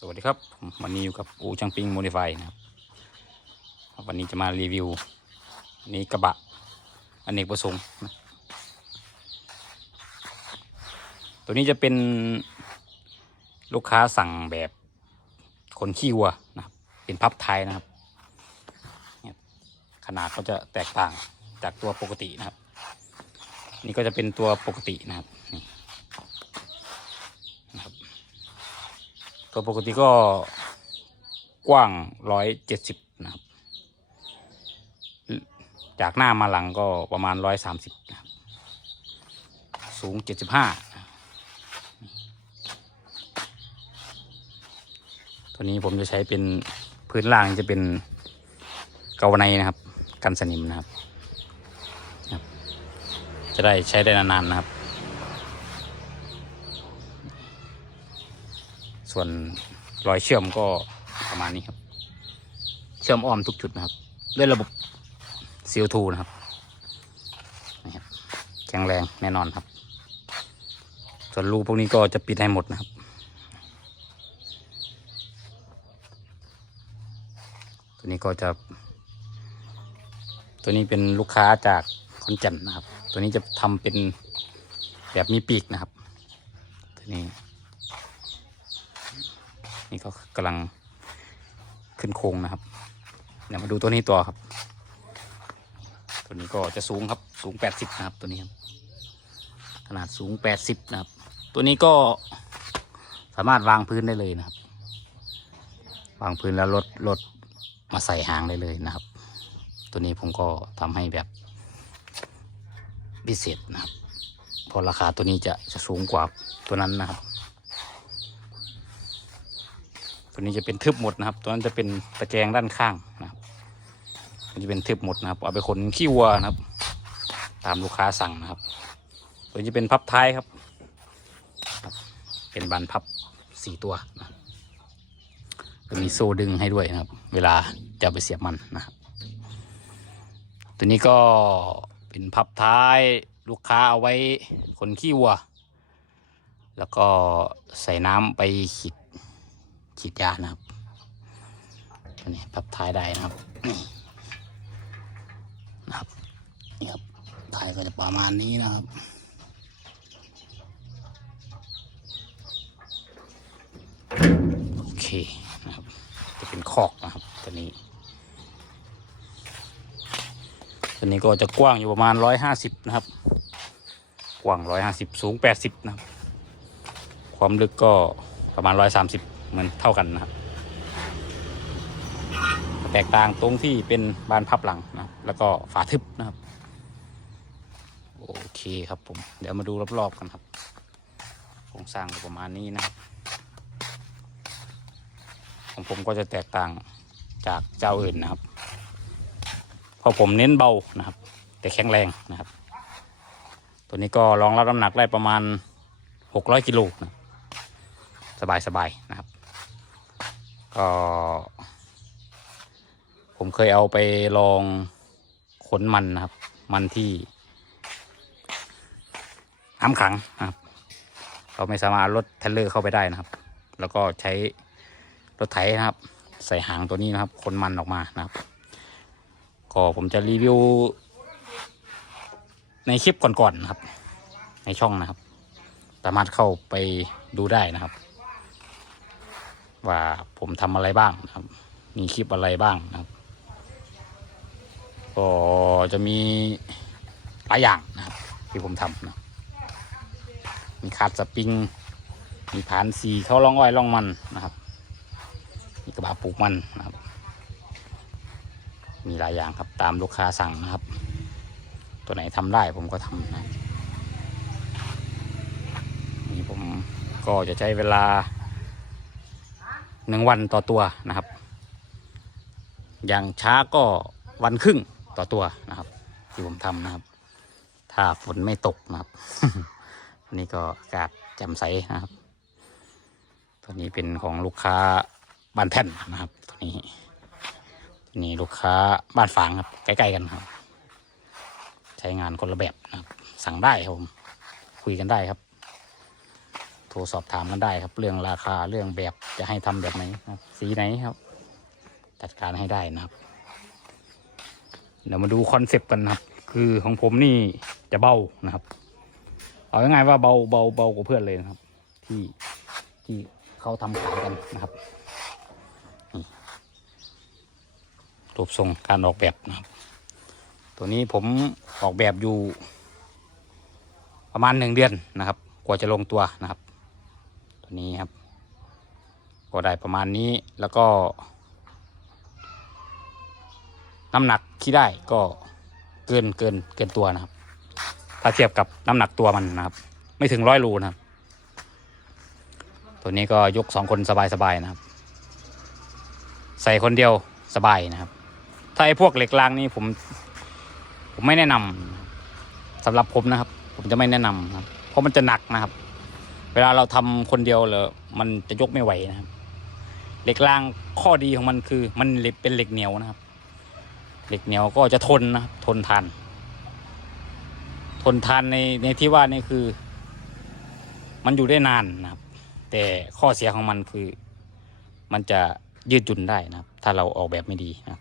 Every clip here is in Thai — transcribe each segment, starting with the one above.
สวัสดีครับ วันนี้อยู่กับอูช่างปิงโมดิฟายนะครับวันนี้จะมารีวิวอันนี้กระบะอเนกประสงค์ ตัวนี้จะเป็นลูกค้าสั่งแบบคนขี้วัวนะครับ เป็นพับไทยนะครับเนี่ยขนาดก็จะแตกต่างจากตัวปกตินะครับ นี่ก็จะเป็นตัวปกตินะครับนี่นะครับ ตัวปกติก็กว้างร้อยเจ็ดสิบนะครับ จากหน้ามาหลังก็ประมาณร้อยสามสิบนะครับสูงเจ็ดสิบห้าตัวนี้ผมจะใช้เป็นพื้นล่างจะเป็นเกาวไนนะครับ กันสนิมนะครับครับ จะได้ใช้ได้นานๆนะครับ ส่วนรอยเชื่อมก็ประมาณนี้ครับ เชื่อมอ้อมทุกจุดนะครับ ด้วยระบบ CO2 นะครับนี่ครับแข็งแรงแน่นอนครับ ส่วนรูพวกนี้ก็จะปิดให้หมดนะครับ ตัวนี้ก็จะ ตัวนี้เป็นลูกค้าจากคอนแก่นนะครับ ตัวนี้จะทำเป็นแบบมีปีกนะครับ ตัวนี้ นี่ก็กำลังขึ้นโครงนะครับเดี๋ยวมาดูตัวนี้ต่อครับ ตัวนี้ก็จะสูงครับสูงแปดสิบนะครับตัวนี้ครับขนาดสูงแปดสิบนะครับ ตัวนี้ก็สามารถวางพื้นได้เลยนะครับ วางพื้นแล้วลดลดมาใส่หางได้เลยนะครับ ตัวนี้ผมก็ทำให้แบบพิเศษนะครับพราะราคาตัวนี้จะจะสูงกว่าตัวนั้นนะครับ ตัวนี้จะเป็นทึบหมดนะครับ ตัวนั้นจะเป็นตะแกรงด้านข้างนะครับมันจะเป็นทึบหมดนะครับ เอาไปขนขี้วัวนะครับ ตามลูกค้าสั่งนะครับ ตัวนี้จะเป็นพับท้ายครับ เป็นบานพับสี่ตัวนะจะมีโซ่ดึงให้ด้วยนะครับ เวลาจะไปเสียบมันนะครับ ตัวนี้ก็เป็นพับท้ายลูกค้าเอาไว้ขนขี้วัว แล้วก็ใส่น้ำไปขีด ฉีดยานะครับตัวนี้พับท้ายได้นะครับนี่นะครับนี่ครับท้ายก็จะประมาณนี้นะครับโอเคนะครับ จะเป็นคอกนะครับตัวนี้ตัวนี้ก็จะกว้างอยู่ประมาณร้อยห้าสิบนะครับ กว้างร้อยห้าสิบสูงแปดสิบนะครับ ความลึกก็ประมาณร้อยสามสิบ เหมือนเท่ากันนะครับ แตกต่างตรงที่เป็นบานพับหลังนะแล้วก็ฝาทึบนะครับโอเคครับผม เดี๋ยวมาดูรอบๆกันครับโครงสร้างประมาณนี้นะครับของผมก็จะแตกต่างจากเจ้าอื่นนะครับเพราะผมเน้นเบานะครับ แต่แข็งแรงนะครับ ตัวนี้ก็รองรับน้ำหนักได้ประมาณหกร้อยกิโลนะสบายสบายๆนะครับ ก็ผมเคยเอาไปลองขนมันนะครับ มันที่น้ำขังนะครับ เราไม่สามารถรถเทรเลอร์เข้าไปได้นะครับ แล้วก็ใช้รถไถนะครับ ใส่หางตัวนี้นะครับขนมันออกมานะครับ ก็ผมจะรีวิว ในคลิปก่อนๆนะครับ ในช่องนะครับ สามารถเข้าไปดูได้นะครับ ว่าผมทำอะไรบ้างนะครับ มีคลิปอะไรบ้างนะครับ ก็จะมีหลายอย่างนะครับ ที่ผมทำนะมีคาดสปริง มีผานสีเข้าล่องอ้อยล่องมันนะครับ มีกระบะปลูกมันนะครับ มีหลายอย่างครับตามลูกค้าสั่งนะครับ ตัวไหนทำได้ผมก็ทำนะนี่ผมก็จะใช้เวลา หนึ่งวันต่อตัวนะครับ อย่างช้าก็วันครึ่งต่อตัวนะครับ ที่ผมทำนะครับ ถ้าฝนไม่ตกนะครับ อันนี้ก็อากาศแจ่มใสนะครับ ตัวนี้เป็นของลูกค้าบ้านแท่นนะครับ ตัวนี้ตัวนี้ลูกค้าบ้านฝางครับใกล้ๆกันครับ ใช้งานคนละแบบนะครับ สั่งได้ครับผมคุยกันได้ครับ รสอบถามกันได้ครับ เรื่องราคาเรื่องแบบจะให้ทำแบบไหนครับ สีไหนครับ จัดการให้ได้นะครับ เดี๋ยวมาดูคอนเซปต์กันนะครับ คือของผมนี่จะเบานะครับ เอาง่ายๆว่าเบาเบาเบากว่าเพื่อนเลยนะครับ ที่ที่เขาทำขายกันนะครับรูปทรงการออกแบบนะครับ ตัวนี้ผมออกแบบอยู่ประมาณหนึ่งเดือนนะครับ กว่าจะลงตัวนะครับ ตัวนี้ครับ ก็ได้ประมาณนี้แล้วก็ น้ำหนักที่ได้ก็เกินเกินเกินตัวนะครับ ถ้าเทียบกับน้ำหนักตัวมันนะครับ ไม่ถึงร้อยโลนะครับ ตัวนี้ก็ยกสองคนสบายๆนะครับ ใส่คนเดียวสบายนะครับ ถ้าไอ้พวกเหล็กรางนี่ผม ผมไม่แนะนำสำหรับผมนะครับ ผมจะไม่แนะนำครับ เพราะมันจะหนักนะครับ เวลาเราทำคนเดียวเลยมันจะยกไม่ไหวนะครับเหล็กรางข้อดีของมันคือ มันเป็นเหล็กเหนียวนะครับ เหล็กเหนียวก็จะทนนะทนทาน ทนทานในในที่ว่านี่คือ มันอยู่ได้นานนะครับ แต่ข้อเสียของมันคือ มันจะยืดหยุ่นได้นะครับ ถ้าเราออกแบบไม่ดีนะ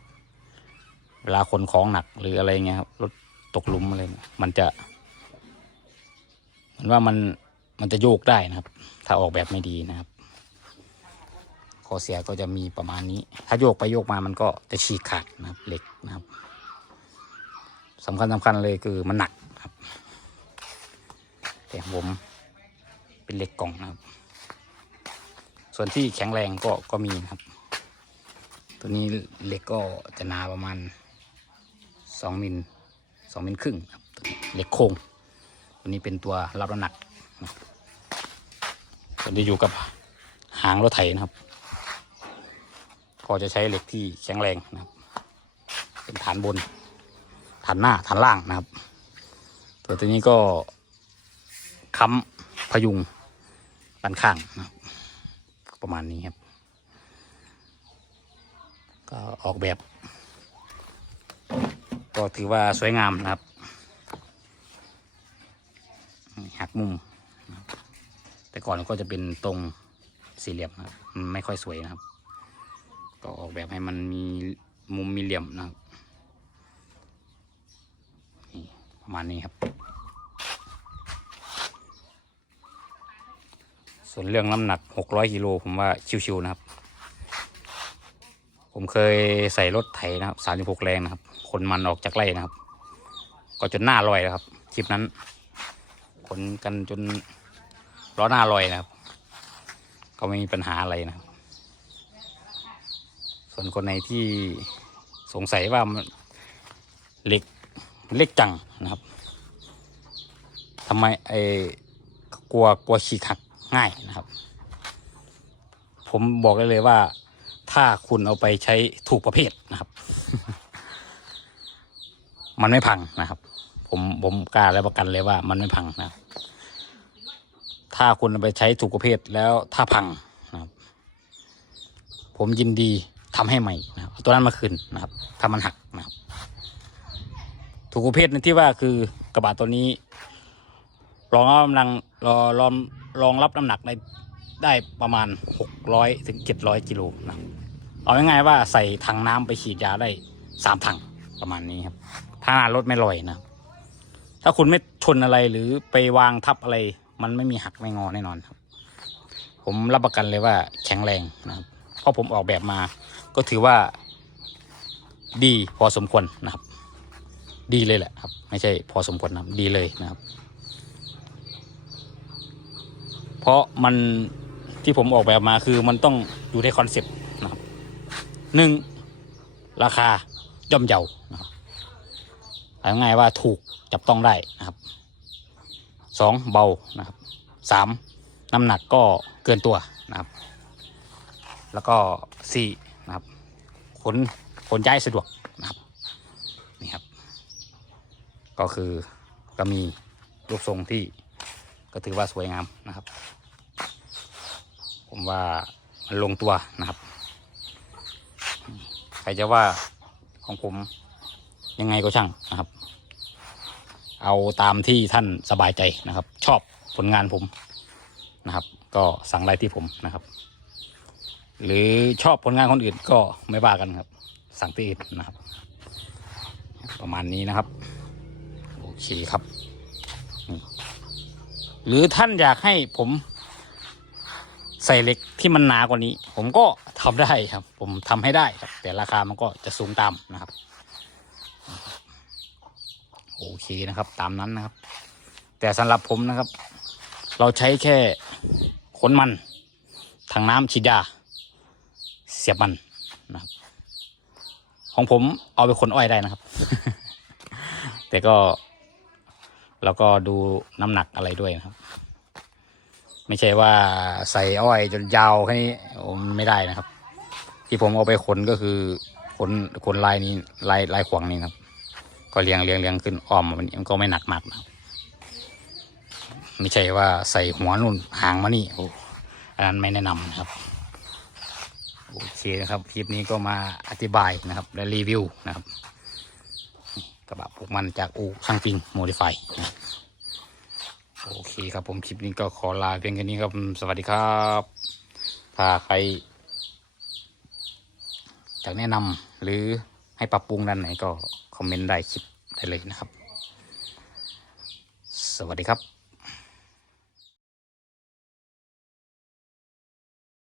เวลาขนของหนักหรืออะไรเงี้ยครับรถตกหลุมอะไรมันจะเหมือนว่ามัน มันจะโยกได้นะครับ ถ้าออกแบบไม่ดีนะครับข้อเสียก็จะมีประมาณนี้ ถ้าโยกไปโยกมามันก็จะฉีกขาดนะครับเหล็กนะครับสำคัญสำคัญเลยคือมันหนักครับ แต่ของผมเป็นเหล็กกล่องนะครับ ส่วนที่แข็งแรงก็ก็มีนะครับ ตัวนี้เหล็กก็จะหนาประมาณสองมิลสองมิลครึ่งครับเหล็กโครงตัวนี้เป็นตัวรับน้ำหนัก ตัวนี้อยู่กับหางรถไถนะครับ ก็จะใช้เหล็กที่แข็งแรงนะครับ เป็นฐานบน ฐานหน้าฐานล่างนะครับตัวตัวนี้ก็ค้ำพยุงด้านข้างนะครับ ประมาณนี้ครับ ก็ออกแบบ ก็ถือว่าสวยงามนะครับหักมุม แต่ก่อนก็จะเป็นตรงสี่เหลี่ยมนะครับมันไม่ค่อยสวยนะครับ ก็ออกแบบให้มันมีมุมมีเหลี่ยมนะครับนี่ประมาณนี้ครับ ส่วนเรื่องน้ำหนัก 600กิโลผมว่าชิวๆนะครับ ผมเคยใส่รถไถนะครับ36 แรงนะครับ คนมันออกจากไร่นะครับ ก็จนหน้าลอยนะครับคลิปนั้น ขนกันจน ล้อหน้าลอยนะครับ ก็ไม่มีปัญหาอะไรนะครับ ส่วนคนในที่สงสัยว่ามันเหล็กเล็กจังนะครับทำไมไอ้กลัวกลัวฉีกหักง่ายนะครับ ผมบอกได้เลยว่า ถ้าคุณเอาไปใช้ถูกประเภทนะครับ มันไม่พังนะครับ ผมผมกล้าและประกันเลยว่ามันไม่พังนะครับ ถ้าคุณไปใช้ถูกประเภทแล้วถ้าพังนะครับ ผมยินดีทำให้ใหม่นะครับเอาตัวนั้นมาคืนนะครับถ้ามันหักนะครับ ถูกประเภทในที่ว่าคือกระบะตัวนี้รองรับกำลังรอรองรองรับน้ำหนักในได้ประมาณหกร้อยถึงเจ็ดร้อยกิโลนะเอาง่ายๆว่าใส่ถังน้ำไปฉีดยาได้สามถังประมาณนี้ครับถ้ารถไม่ลอยนะ ถ้าคุณไม่ชนอะไรหรือไปวางทับอะไร มันไม่มีหักไม่งอแน่นอนครับ ผมรับประกันเลยว่าแข็งแรงนะครับเพราะผมออกแบบมา ก็ถือว่า ดีพอสมควรนะครับ ดีเลยแหละครับ ไม่ใช่พอสมควรนะครับดีเลยนะครับ เพราะมันที่ผมออกแบบมาคือมันต้องอยู่ในคอนเซปต์นะครับหนึ่งราคาย่อมเยานะครับง่ายว่าถูกจับต้องได้นะครับ สองเบานะครับสามน้ำหนักก็เกินตัวนะครับ แล้วก็สี่นะครับขนขนย้ายสะดวกนะครับนี่ครับ ก็คือก็มีรูปทรงที่ก็ถือว่าสวยงามนะครับ ผมว่ามันลงตัวนะครับ ใครจะว่าของผมยังไงก็ช่างนะครับ เอาตามที่ท่านสบายใจนะครับ ชอบผลงานผมนะครับ ก็สั่งได้ที่ผมนะครับ หรือชอบผลงานคนอื่นก็ไม่ว่ากันครับ สั่งที่อื่นนะครับ ประมาณนี้นะครับ โอเคครับ หรือท่านอยากให้ผมใส่เหล็กที่มันหนากว่านี้ ผมก็ทำได้ครับ ผมทำให้ได้ครับ แต่ราคามันก็จะสูงตามนะครับ โอเคนะครับ ตามนั้นนะครับ แต่สำหรับผมนะครับ เราใช้แค่ขนมันทางน้ำฉีดยาเสียบมันนะครับ ของผมเอาไปขนอ้อยได้นะครับ แต่ก็เราก็ดูน้ำหนักอะไรด้วยนะครับ ไม่ใช่ว่าใส่อ้อยจนยาวแค่นี้โอ้ไม่ได้นะครับ ที่ผมเอาไปขนก็คือขนขนลายนี้ลายลายขวางนี้ครับ ก็เรียงเรียงเรียงขึ้นอ้อมมันมันก็ไม่หนักมากนะไม่ใช่ว่าใส่หัวนุ่นหางมานี่โอ้อันนั้นไม่แนะนำนะครับโอเคนะครับคลิปนี้ก็มาอธิบายนะครับและรีวิวนะครับกระบะพวกมันจากอูช่างปิงโมดิฟายนะโอเคครับผมคลิปนี้ก็ขอลาเพียงแค่นี้ครับสวัสดีครับถ้าใครอยากแนะนำหรือ ให้ปรับปรุงด้านไหนก็คอมเมนต์ได้คลิปได้เลยนะครับ สวัสดีครับ